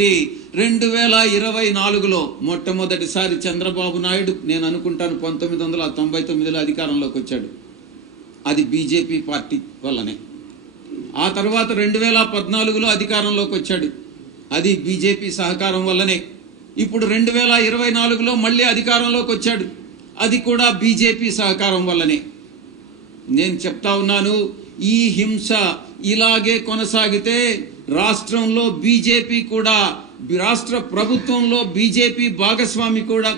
2024లో మొట్టమొదటిసారి చంద్రబాబు నాయుడు నేను అనుకుంటాను 1999లో అధికారంలోకి వచ్చాడు. అది బీజేపీ పార్టీ వల్లనే. ఆ తర్వాత 2014లో అధికారంలోకి వచ్చాడు. అది బీజేపీ సహకారం వల్లనే. ఇప్పుడు 2024లో మళ్ళీ అధికారంలోకి వచ్చాడు. అది కూడా బీజేపీ సహకారం వల్లనే. నేను చెప్తా ఉన్నాను, ఈ హింస ఇలాగే కొనసాగితే రాష్ట్రంలో బీజేపీ కూడా, రాష్ట్ర ప్రభుత్వంలో బీజేపీ భాగస్వామి కూడా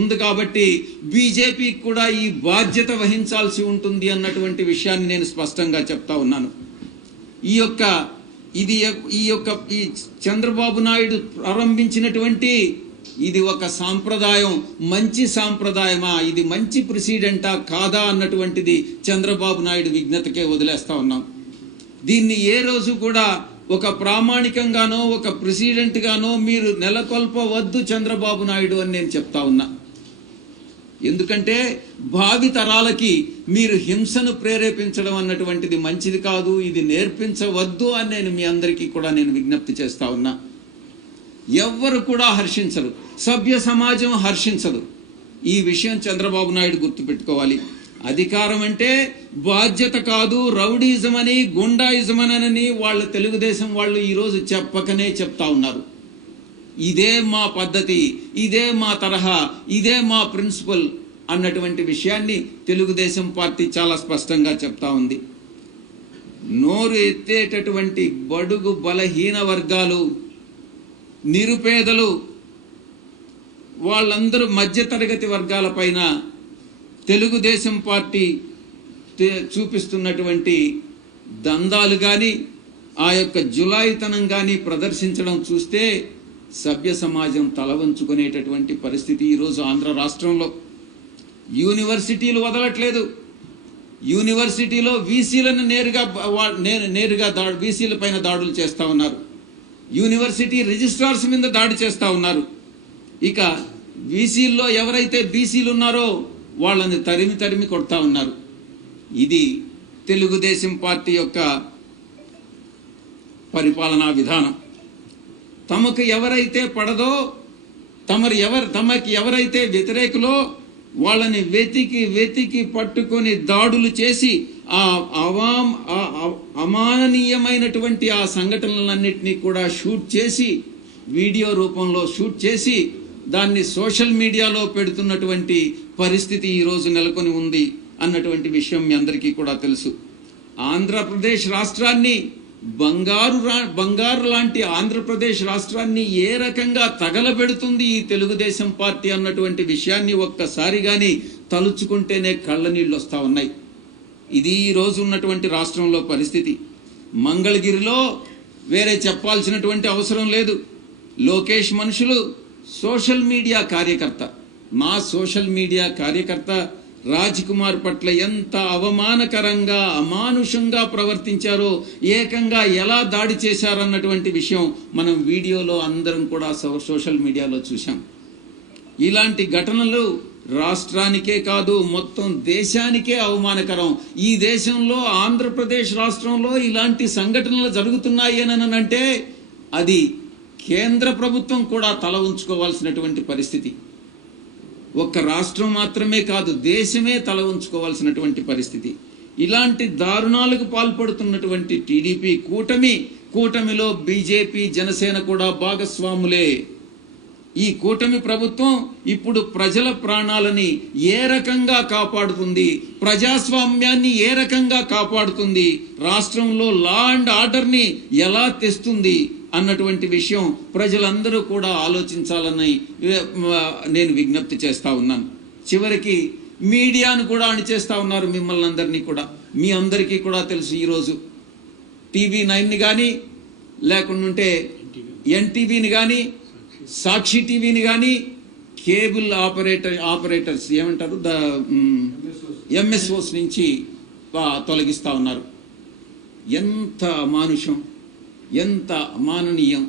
ఉంది కాబట్టి బీజేపీ కూడా ఈ బాధ్యత వహించాల్సి ఉంటుంది అన్నటువంటి విషయాన్ని నేను స్పష్టంగా చెప్తా ఉన్నాను. ఈ చంద్రబాబు నాయుడు ప్రారంభించినటువంటి ఇది ఒక సాంప్రదాయం, మంచి సాంప్రదాయమా, ఇది మంచి ప్రెసిడెంటా కాదా అన్నటువంటిది చంద్రబాబు నాయుడు విజ్ఞతకే వదిలేస్తా ఉన్నాం. దీన్ని ఏ రోజు కూడా ఒక ప్రామాణికంగానో ఒక ప్రెసిడెంట్ గానో మీరు నెలకొల్పవద్దు చంద్రబాబు నాయుడు అని నేను చెప్తా ఉన్నా. ఎందుకంటే భావి తరాలకి మీరు హింసను ప్రేరేపించడం అన్నటువంటిది మంచిది కాదు, ఇది నేర్పించవద్దు అని నేను మీ అందరికీ కూడా నేను విజ్ఞప్తి చేస్తా ఉన్నా. ఎవ్వరు కూడా హర్షించరు, సభ్య సమాజం హర్షించదు. ఈ విషయం చంద్రబాబు నాయుడు గుర్తుపెట్టుకోవాలి. అధికారం అంటే బాధ్యత కాదు, రౌడీజం అని గుండాయిజం అని వాళ్ళ తెలుగుదేశం వాళ్ళు ఈరోజు చెప్పకనే చెప్తా ఉన్నారు. ఇదే మా పద్ధతి, ఇదే మా తరహా, ఇదే మా ప్రిన్సిపల్ అన్నటువంటి విషయాన్ని తెలుగుదేశం పార్టీ చాలా స్పష్టంగా చెప్తా ఉంది. నోరు ఎత్తేటటువంటి బడుగు బలహీన వర్గాలు, నిరుపేదలు, వాళ్ళందరూ మధ్యతరగతి వర్గాల పైన తెలుగుదేశం పార్టీ చూపిస్తున్నటువంటి దందాలు కానీ, ఆ యొక్క జులాయితనం కానీ ప్రదర్శించడం చూస్తే సభ్య సమాజం తల వంచుకునేటటువంటి పరిస్థితి ఈరోజు ఆంధ్ర రాష్ట్రంలో. యూనివర్సిటీలు వదలట్లేదు. యూనివర్సిటీలో వీసీలను నేరుగా వీసీల పైన దాడులు చేస్తూ ఉన్నారు. యూనివర్సిటీ రిజిస్ట్రార్స్ మీద దాడి చేస్తూ ఉన్నారు. ఇక వీసీల్లో ఎవరైతే బీసీలు ఉన్నారో వాళ్ళని తరిమి కొడతా ఉన్నారు. ఇది తెలుగుదేశం పార్టీ యొక్క పరిపాలనా విధానం. తమకు ఎవరైతే పడదో, తమకి ఎవరైతే వ్యతిరేకులో వాళ్ళని వెతికి పట్టుకొని దాడులు చేసి అమాననీయమైనటువంటి ఆ సంఘటనలన్నింటినీ కూడా షూట్ చేసి, వీడియో రూపంలో షూట్ చేసి దాన్ని సోషల్ మీడియాలో పెడుతున్నటువంటి పరిస్థితి ఈరోజు నెలకొని ఉంది అన్నటువంటి విషయం మీ అందరికీ కూడా తెలుసు. ఆంధ్రప్రదేశ్ రాష్ట్రాన్ని, బంగారు లాంటి ఆంధ్రప్రదేశ్ రాష్ట్రాన్ని ఏ రకంగా తగలబెడుతుంది ఈ తెలుగుదేశం పార్టీ అన్నటువంటి విషయాన్ని ఒక్కసారి కానీ తలుచుకుంటేనే కళ్ళ నీళ్ళు వస్తూ ఉన్నాయి. ఇది ఈరోజు ఉన్నటువంటి రాష్ట్రంలో పరిస్థితి. మంగళగిరిలో వేరే చెప్పాల్సినటువంటి అవసరం లేదు. లోకేష్ మనుషులు సోషల్ మీడియా కార్యకర్త, మా సోషల్ మీడియా కార్యకర్త రాజ్ కుమార్ పట్ల ఎంత అవమానకరంగా, అమానుషంగా ప్రవర్తించారో, ఏకంగా ఎలా దాడి చేశారన్నటువంటి విషయం మనం వీడియోలో అందరం కూడా సోషల్ మీడియాలో చూసాం. ఇలాంటి ఘటనలు రాష్ట్రానికే కాదు మొత్తం దేశానికే అవమానకరం. ఈ దేశంలో, ఆంధ్రప్రదేశ్ రాష్ట్రంలో ఇలాంటి సంఘటనలు జరుగుతున్నాయి అని అంటే అది కేంద్ర ప్రభుత్వం కూడా తల ఉంచుకోవాల్సినటువంటి పరిస్థితి. ఒక్క రాష్ట్రం మాత్రమే కాదు, దేశమే తల ఉంచుకోవాల్సినటువంటి పరిస్థితి. ఇలాంటి దారుణాలకు పాల్పడుతున్నటువంటి టీడీపీ కూటమిలో బీజేపీ, జనసేన కూడా భాగస్వాములే. ఈ కూటమి ప్రభుత్వం ఇప్పుడు ప్రజల ప్రాణాలని ఏ రకంగా కాపాడుతుంది, ప్రజాస్వామ్యాన్ని ఏ రకంగా కాపాడుతుంది, రాష్ట్రంలో లా అండ్ ఆర్డర్ని ఎలా తెస్తుంది అన్నటువంటి విషయం ప్రజలందరూ కూడా ఆలోచించాలని నేను విజ్ఞప్తి చేస్తా ఉన్నాను. చివరికి మీడియాను కూడా అణిచేస్తా ఉన్నారు మిమ్మల్ని అందరినీ కూడా. మీ అందరికీ కూడా తెలుసు, ఈరోజు TV9ని కానీ, లేకుంటే NTVని కానీ, సాక్షి టీవీని కానీ, కేబుల్ ఆపరేటర్స్ ఏమంటారు, MSOs నుంచి తొలగిస్తూ ఉన్నారు. ఎంత అమానుషం, ఎంత అమాననీయం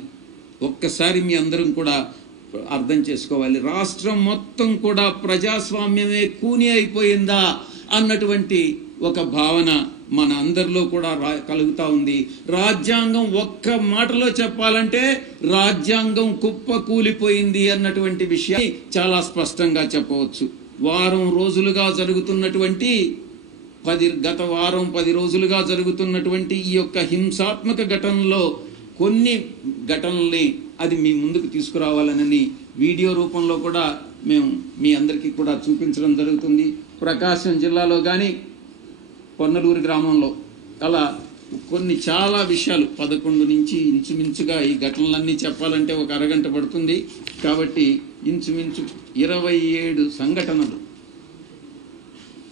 ఒక్కసారి మీ అందరం కూడా అర్థం చేసుకోవాలి. రాష్ట్రం మొత్తం కూడా ప్రజాస్వామ్యమే కూని అయిపోయిందా అన్నటువంటి ఒక భావన మన అందరిలో కూడా కలుగుతా ఉంది. రాజ్యాంగం ఒక్క మాటలో చెప్పాలంటే రాజ్యాంగం కుప్పకూలిపోయింది అన్నటువంటి విషయాన్ని చాలా స్పష్టంగా చెప్పవచ్చు. వారం రోజులుగా జరుగుతున్నటువంటి గత వారం 10 రోజులుగా జరుగుతున్నటువంటి ఈ యొక్క హింసాత్మక ఘటనలో కొన్ని ఘటనల్ని అది మీ ముందుకు తీసుకురావాలని వీడియో రూపంలో కూడా మేము మీ అందరికీ కూడా చూపించడం జరుగుతుంది. ప్రకాశం జిల్లాలో కానీ పొన్నలూరు గ్రామంలో అలా కొన్ని చాలా విషయాలు 11 నుంచి ఇంచుమించుగా ఈ ఘటనలన్నీ చెప్పాలంటే ఒక అరగంట పడుతుంది. కాబట్టి ఇంచుమించు 27 సంఘటనలు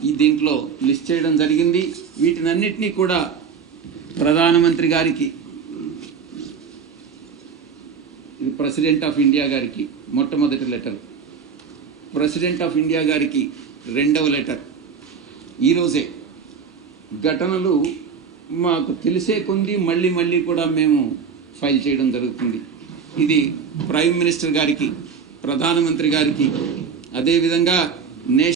ఈ దీంట్లో లిస్ట్ చేయడం జరిగింది. వీటినన్నిటినీ కూడా ప్రధానమంత్రి గారికి, ఇది ప్రెసిడెంట్ ఆఫ్ ఇండియా గారికి మొట్టమొదటి లెటర్, ప్రెసిడెంట్ ఆఫ్ ఇండియా గారికి రెండవ లెటర్. ఈరోజే ఘటనలు మాకు తెలిసే కొంది మళ్ళీ కూడా మేము ఫైల్ చేయడం జరుగుతుంది. ఇది ప్రైమ్ మినిస్టర్ గారికి, ప్రధానమంత్రి గారికి, అదేవిధంగా